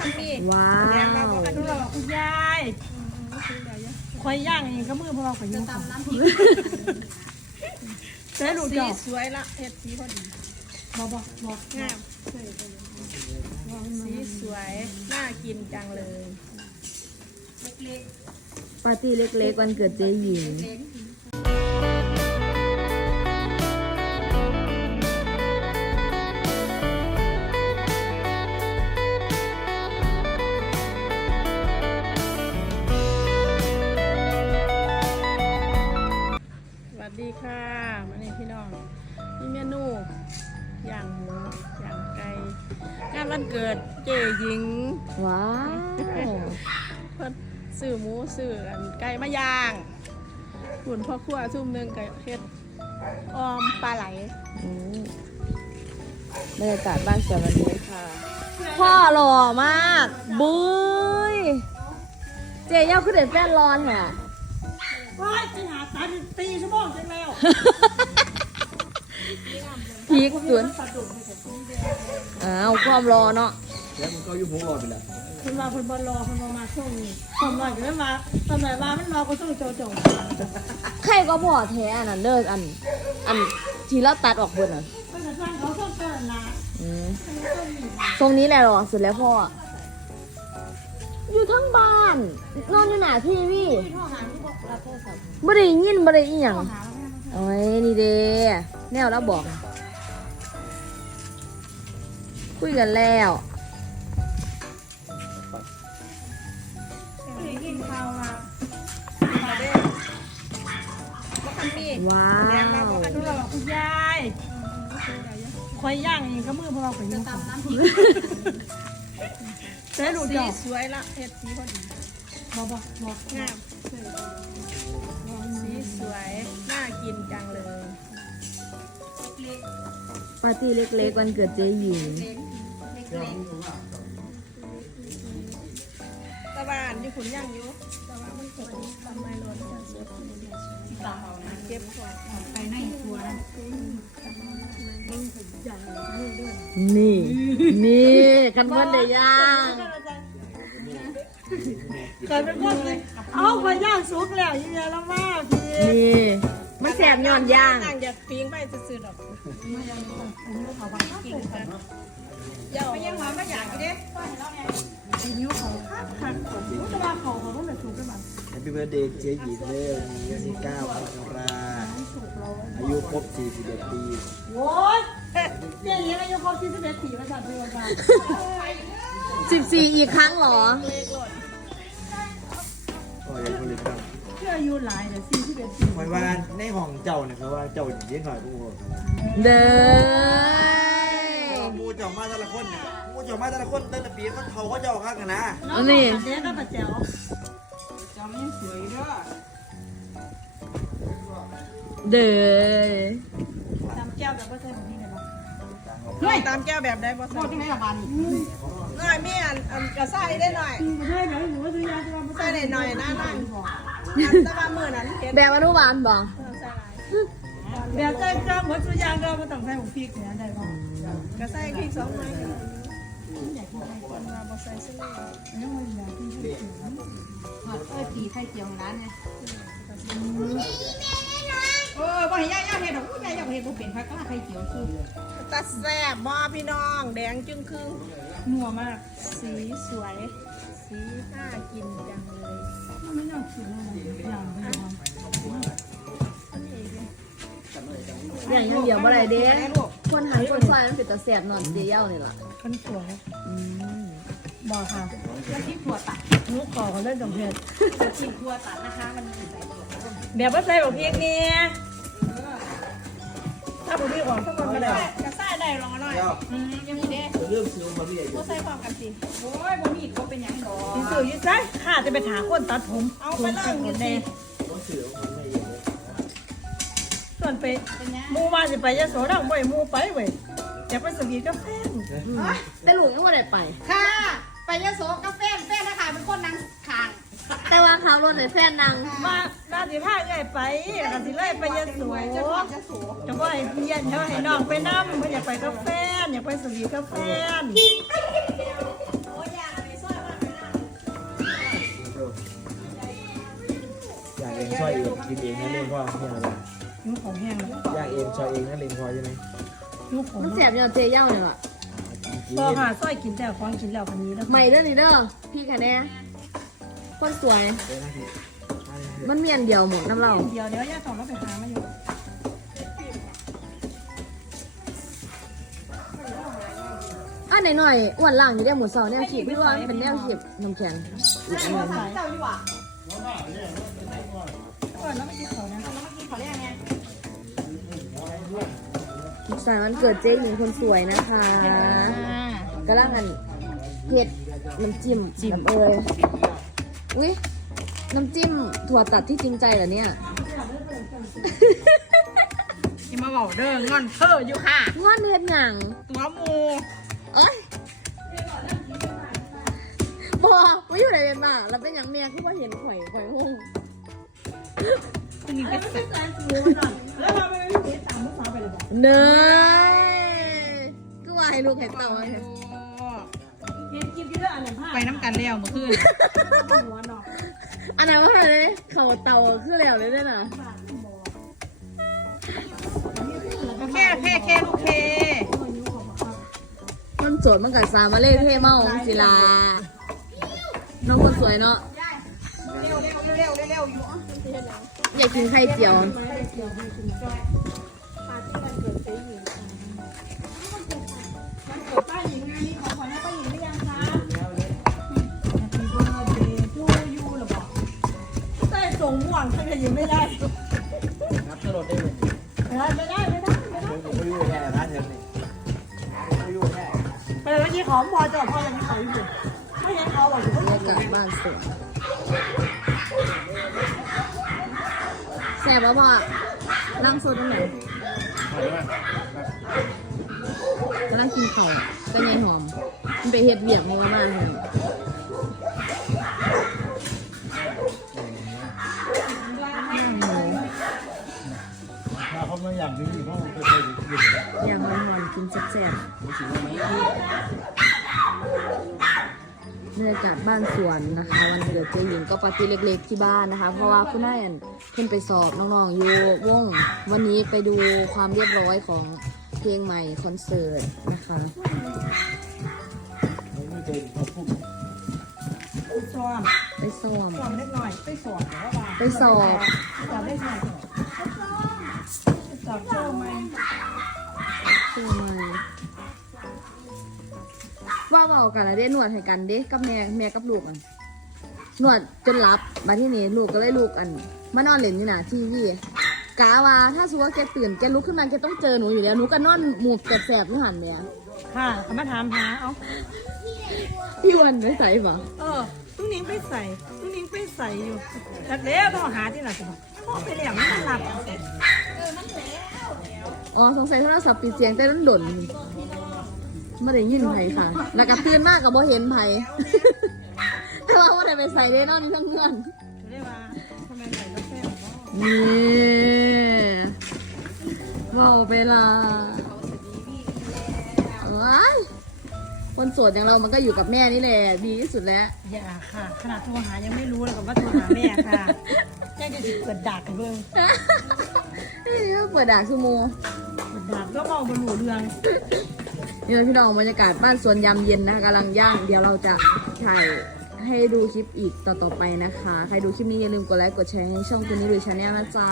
คันมีว้าแดงเราวบอกคันดูเราบอกคุณยายคอยย่างเองก็มือเพราะว่าข่อยยุ่งของน้ำพริกใช้ลูกสีเจ้าสวยละเห็ดสีพอดีบอกบอกบอกงามสีสวยน่ากินจังเลย ปาร์ตี้เล็กๆวันเกิดเจ๊หญิงส เกิดเจ๊หญิงว้าวเพิ่นซื้อหมูซื้ออันไก่มาย่างหุ่นพ่อครัวซุ่มหนึ่งไก่เฮ็ดออมปลาไหลอืมบรรยากาศบ้านสวนวันนี้ค่ะ พ่อหล่อมาก บุ้ย เจ๊ย่าคือเด็ดแฟนรอนเหรอ ว้ายจะหาตาตีชั่วโมงจังแล้ว พีกสวนอ้าวความรอเนาะแล้วมันก็อยุ่งหัวรอไปแล้วคนมาคนบอลรอคนมามาช่วงนี้คนมาอยู่ไม่มาตอนไหนมามันมาก็ช่วงโจโจใครก็พอแท้อันนั้นเลิกอัน อันทีเราตัดออกเบนอะก็จะสร้างเขาช่วงเกินนะอืมตรงนี้แหละเหรอเสร็จแล้วพ่อ อยู่ทั้งบ้าน นอนอยู่หน้าทีวีที่พ่อหาที่บอกรับโทรศัพท์ไม่ได้ยินไม่ได้อีหยัง หาแล้วแม่มาโอ้ยนี่เด้แนวแล้วบอก คุยกันแล้วได้ยินข่าวมามาเด้ว่าคันมีว้าแดงเราวบอกคันดูเราบอกคุณยายคอยย่างเองก็มือเพราะว่าข่อยยุ่งของน้ำพริกใช้ลูกสีเจ้าสวยละเห็ดสีพอดีบอกบอกบอกงาม สีสวย น่ากินจังเลยปาร์ตี้เล็กๆวันเกิดเจ๊หญิงตะวันอยู่ขุนย่างอยู่ตะวันมันสดทำไมร้อนจังสดเก็บก่อนไปในครัวนะนี่ นี่กันเพื่อนได้ย่าง เกิดเป็นพวกเลยเอาคอยย่างสุกแล้วยังไงแล้วมาพี่นี่มันแสบย้อนย่างนั่งอยากปิ้งไปซื่อๆดอกอย่าไปยังหอมมาอยากกินเด้นิ้วเขาคักคักรู้แต่ว่าเขาเขาต้องแบบสุกกันบ้างแฮปปี้เบิร์ดเดย์เจ๊หญิงเด้อวันที่9มกราอายุครบ41ปีโว้ยเจ๊ยังอายุครบที่สิบเอ็ดปีมาจากเดือนกันสิบสี่อีกครั้งเหรอ ก็ยังคนเล็กครับเพื่ออายุหลายเนี่ยสี่สิบเอ็ดปีหมายว่าในห้องเจ้าเนี่ยเขาว่าเจ้าเลี้ยงหน่อยพวกผมเด้อมูเจ้ามาแต่ละคนเนี่ยมูเจ้ามาแต่ละคนแต่ละปีเขาเขาก็เจ้าข้างกันนะอันนี้เจ๊ก็ปัจเจ้าเด้อจำแก้วแบบว่าใช่ของพี่เนี่ยปะเฮ้ยตามแก้วแบบได้บ่ใส่ที่ไหนละบานหน่อยมีอันอันกระใส่ได้หน่อยไม่ใช่ไหนหนูว่าซื้อยาจะมาใส่ได้หน่อยนะนั่นอันตะวันมือนั้นเห็นแบบอนุบาลบอกใส่หลายแบบใจกล้ามเหมือนซื้อยาก็มาต้องใส่ของพี่เนี่ยได้ป่กระใส่พริกสองไม้อยากกินไข่คนมาบ่ใส่ซื้อยังไม่อยากกินที่เออตีไข่เจียวร้านไงเออบ่เห็นย่าย่าเห็นดอกผู้ใหญ่ย่าเห็นบ่เป็นพักก็ไข่เจียวคือตาแซ่บบ่พี่น้อง แดงจึงครึ่งนัวมาก สีสวย สีน่ากินจังเลยไม่น่ากินเลยอย่างเดียวอย่างเดียวบ่ได้เด้คนหันคนซอยมันเป็นตาแสบนอนเดียวนี่ล่ะขันสวยบอกค่ะแล้วที่ถั่วตัดนุกขอเขาเล่นดอกเห็ดกินถั่วตัดนะคะมันแบบว่าใส่บอกเพียงเนี่ยถ้าบอกพี่ออกสักคนก็ได้กระใส่ได้รอหน่อยเจ้าอืมยังมีเด้เรื่องซื้อมาไม่ใหญ่บ่ใส่ความกันสิโอ้ยบ่มีก็เป็นหยังดอกที่สื่อยิ่งใช่ข้าจะไปถาคนตัดผมเอาไปล่างอยู่สิต้องซื้อมันไม่ใหญ่ส่วนไปเป็นหยังมูมาสิไปยะโสดังบ่อยมูไปเว้ยจะไปสวีทกับแฟนแต่ลูกยังไม่ได้ไป ค่ะ ไปยะโสกาแฟแฟนนะคะเป็นคนนั่งข้าง แต่ว่าเขารถในแฟนนางมามาสิพาเอ้ยไปก็สิเลยไปยะโสจะบ่ให้เพี้ยนจะบ่ให้น้องไปน้ำเพิ่นอยากไปกาแฟอยากไปสวีทกาแฟอยากเองช่วยเองกินเองนะเลี้ยงพ่อใช่ไหมยุคของแห้งยอากเองช่วยเองนะเลี้ยงพ่อใช่ไหมยุคของมันแสบเนี่ยเจ๊เย่าเลยว่ะพอค่หาซอยกินแต่วของกินแล้วคนนี้แล้ว ใหม่เรื่องนี้เด้อพี่คะแนน คนสวยเลยนะพี่มันเมียนเดียวหมดน้ำเหล่าเดี๋ยวเดี๋ยวย่าสองเราไปหามาอยู่อันไหนหน่อยอ้วนล่างอยู่ได้หมูเสาแนวขีบพี่ว่ามันเป็นแนวขีบน้ำแข็งอีกอันหนึงเจ้าอยู่ว่ะก่อนแล้วมากินเขานะแล้วมากินเขาได้ยังไงสุขสันต์วันเกิดเจ๊หญิงคนสวยนะคะกำลังอันเผ็ดน้ำจิ้มน้ำเอย อุ้ยน้ำจิ้มถั่วตัดที่จริงใจเหรอเนี่ย ที่มาบอกเด้องอนเธออยู่ค่ะ งอนเฮ็ดหยังตัวมูเอ้ยบอกว่าอยู่ไหนเป็นมาแล้วเป็นหยังเมียคือว่าเห็นข่อยข่อยงงคุณนี่เป็นแสนแล้วเราไปเฮ็ดตามลูกสาวไปเลยบอกเนยก็ว่าให้ลูกเห็นต่อไง เห็นกินที่เรื่องอันนั้นผ้าไปน้ำกันแล้วเมื่อคืนหัวเนาะอันนั้นว่าเลยเขาเตาคือแล้วเลยด้วยนะโอเคโอเคโอเคลูกเคมันสวยมันกับซามาเล่เท่เมาศิลา น้องคนสวยเนาะเร็วเร็วเร็วเร็วเร็วอยู่อยากกินไข่เจียว ม่วงถ้าจะยิงไม่ได้นับตลอดได้เลยไม่ได้ไม่ได้ไม่ได้ผมไม่รู้แค่ร้านเงินนี่ไม่รู้แค่ไปเมื่อกี้ของพอจอดพอยังขายอยู่ไม่ยังเขาบอกอยู่บรรยากาศบ้านสวยแสบปะพ่อนั่งโซนตรงไหนกำลังกินข้าวเป็ไงหอม มันไปเฮ็ดเบียกมัวมากเลย ถ้าเขาไม่อยากกินเขาไปไปกินอย่างมันหอนกินแซ่บๆบรรยากาศบ้านสวนนะคะ วันเกิดเจ๊หญิงก็ปาร์ตี้เล็กๆที่บ้านนะคะ เพราะว่าคุณนายอั่เพิ่นไปสอบน้องๆอยู่วง วันนี้ไปดูความเรียบร้อยของเพลงใหม่คอนเสิร์ตนะคะไม่เคยเขาพูดซ้อมไปซ้อมซ้อมเล็กน้อยไปสอบแล้วว่าไปสอบสอบเล็กน้อย สอบโชว์ไหมเพลงใหม่ว่าเบากันนะเด้หนวดให้กันเด้กับแม่แม่กับลูกอะหนวดจนหลับมาที่นี่ลูกก็เลยลูกอันมานอนเล่นอยู่หน้าทีวีกาว่าถ้าสมมติว่าแกตื่นแกลุกขึ้นมาแกต้องเจอหนูอยู่แล้วหนูก็นอนหมูบแสบๆอยู่หันเนี่ยค่ะเขามาถามหาเอาพี่วันไม่ใส่ปะเออตุ้งนิ้งไปใส่ตุ้งนิ้งไปใส่อยู่จักเดี๋ยวต้องหาที่ไหนกันพ่อไปเหลี่ยมไม่หลับ อ๋อสงสัยโทรศัพท์ปิดเสียงแต่ต้นดนไม่ได้ยินไผค่ะ แล้วก็ตื่นมากกับบ่เห็นไผแต่ว่าว่าได้ไปใส่ได้นอนนี่ทั้งเงื่อนเรียกว่าทำไมใส่กาแฟของพ่อนี่เมาไปละว้ายคนโสดอย่างเรามันก็อยู่กับแม่นี่แหละดีที่สุดแล้ว อย่าค่ะ ขนาดโทรหายังไม่รู้เลยกับว่าโทรหาแม่ค่ะแจ้งจะเกิดดักกันเรื่องนี่ก็ เปิดด่าซูโมเกิดดักก็มองบนหูเรืองนี่เราพี่น้องบรรยากาศบ้านสวนยามเย็นนะคะกำลังย่าง เดี๋ยวเราจะถ่ายให้ดูคลิปอีกต่อๆไปนะคะ ใครดูคลิปนี้อย่าลืมกดไลค์กดแชร์ให้ช่องคุณนี้ดูชาแนลนะจ๊ะ